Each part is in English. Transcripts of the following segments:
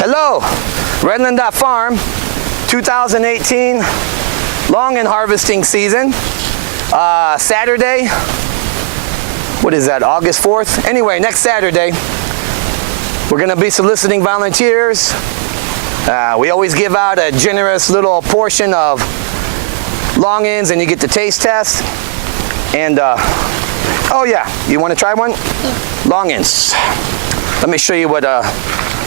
Hello, Redland Farm, 2018 Longan harvesting season. Saturday, what is that, August 4th? Anyway, next Saturday, we're gonna be soliciting volunteers. We always give out a generous little portion of Longans and you get the taste test. And, oh yeah, you wanna try one? Longans. Let me show you what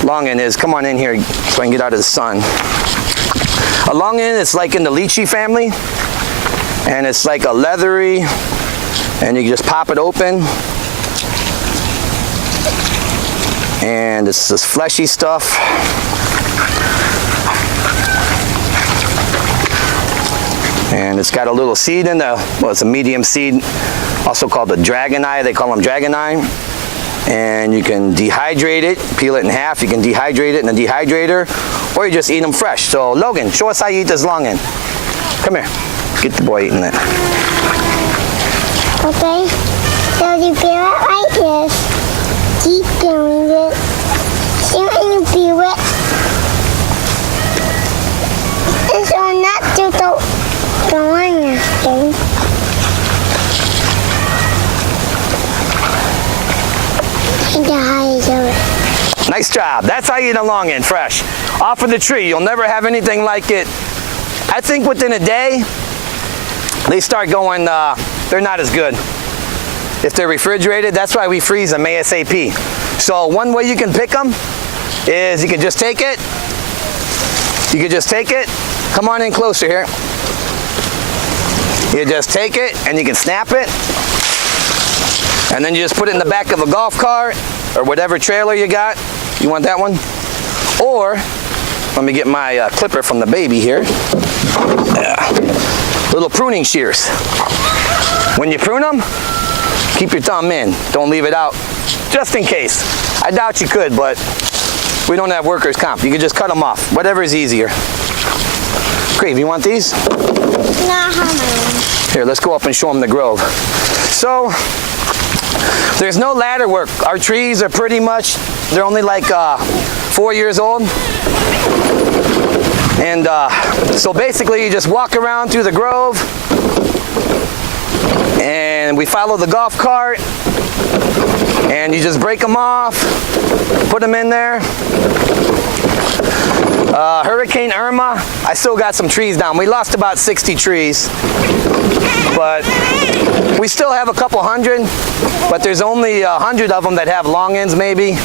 Longan is. Come on in here so I can get out of the sun. A Longan is like in the lychee family, and it's like a leathery, and you just pop it open, and it's this fleshy stuff. And it's got a little seed in the, well, it's a medium seed, also called the dragon eye. They call them dragon eye. And you can dehydrate it, peel it in half. You can dehydrate it in a dehydrator, or you just eat them fresh. So Logan, show us how you eat this Longan. Come here, get the boy eating it. Okay, so you peel it like this. Keep peeling it. See when you peel it. And so not to the Longan thing. Nice job. That's how you eat a Longan, fresh. Off of the tree. You'll never have anything like it. I think within a day, they start going, they're not as good. If they're refrigerated, that's why we freeze them ASAP. So one way you can pick them is you can just take it. You can just take it. Come on in closer here. You just take it and you can snap it. And then you just put it in the back of a golf cart or whatever trailer you got. You want that one? Or, let me get my clipper from the baby here. Little pruning shears. When you prune them, keep your thumb in. Don't leave it out, just in case. I doubt you could, but we don't have workers' comp. You can just cut them off, whatever is easier. Crave, you want these? No, here, let's go up and show them the grove. So, there's no ladder work. Our trees are pretty much, they're only like 4 years old. And so basically you just walk around through the grove and we follow the golf cart and you just break them off, put them in there. Hurricane Irma, I still got some trees down. We lost about 60 trees, but we still have a couple hundred, but there's only 100 of them that have Longans maybe,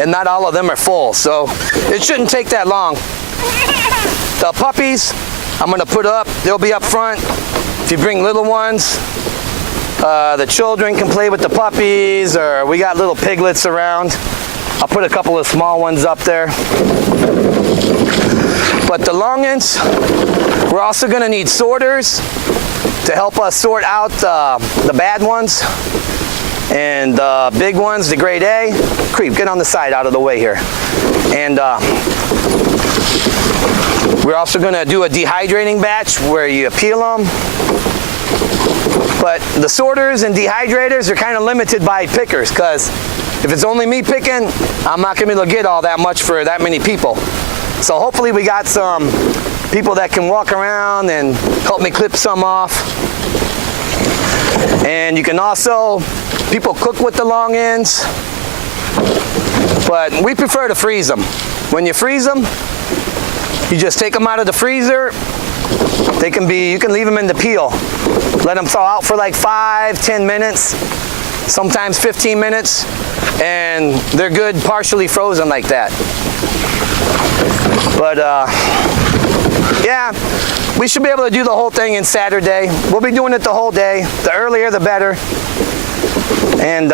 and not all of them are full, so it shouldn't take that long. The puppies, I'm gonna put up, they'll be up front. If you bring little ones, the children can play with the puppies, or we got little piglets around. I'll put a couple of small ones up there. But the Longans, we're also gonna need sorters to help us sort out the bad ones and the big ones, the grade A. Creep, get on the side out of the way here. And we're also gonna do a dehydrating batch where you peel them. But the sorters and dehydrators are kind of limited by pickers, because if it's only me picking, I'm not gonna be able to get all that much for that many people. So hopefully we got some people that can walk around and help me clip some off. And you can also, people cook with the Longans, but we prefer to freeze them. When you freeze them, you just take them out of the freezer. They can be, you can leave them in the peel. Let them thaw out for like 5-10 minutes, sometimes 15 minutes, and they're good partially frozen like that. But yeah, we should be able to do the whole thing in Saturday. We'll be doing it the whole day. The earlier, the better. And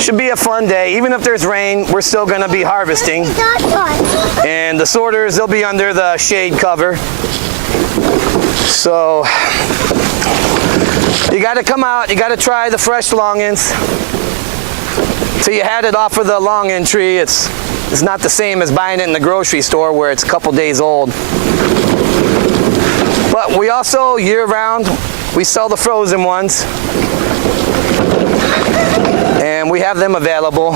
should be a fun day. Even if there's rain, we're still gonna be harvesting. And the sorters, they'll be under the shade cover. So you gotta come out, you gotta try the fresh Longans. So you had it off of the Longan tree. It's not the same as buying it in the grocery store where it's a couple days old. But we also, year round, we sell the frozen ones. have them available.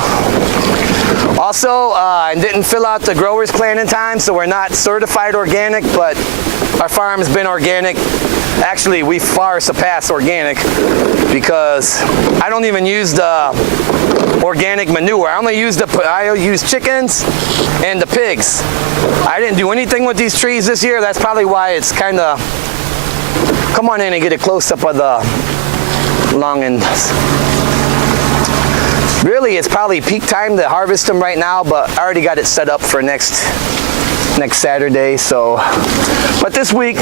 Also, I didn't fill out the grower's plan in time, so we're not certified organic, but our farm's been organic. Actually, we far surpass organic because I don't even use the organic manure. I use chickens and the pigs. I didn't do anything with these trees this year. That's probably why it's kind of, come on in and get a close-up of the Longans. Really, it's probably peak time to harvest them right now, but I already got it set up for next Saturday. So, but this week,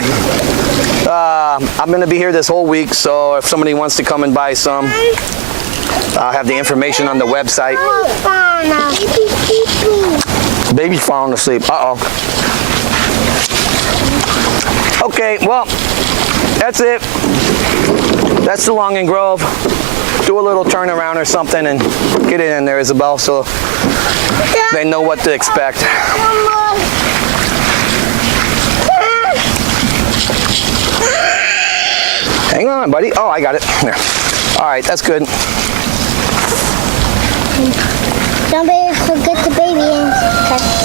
I'm gonna be here this whole week. So if somebody wants to come and buy some, I'll have the information on the website. Baby's falling asleep. Uh-oh. Okay, well, that's it. That's the Longan Grove. Do a little turnaround or something and get it in there, Isabel, so they know what to expect. Hang on, buddy. Oh, I got it. There. All right, that's good. Don't forget the baby in.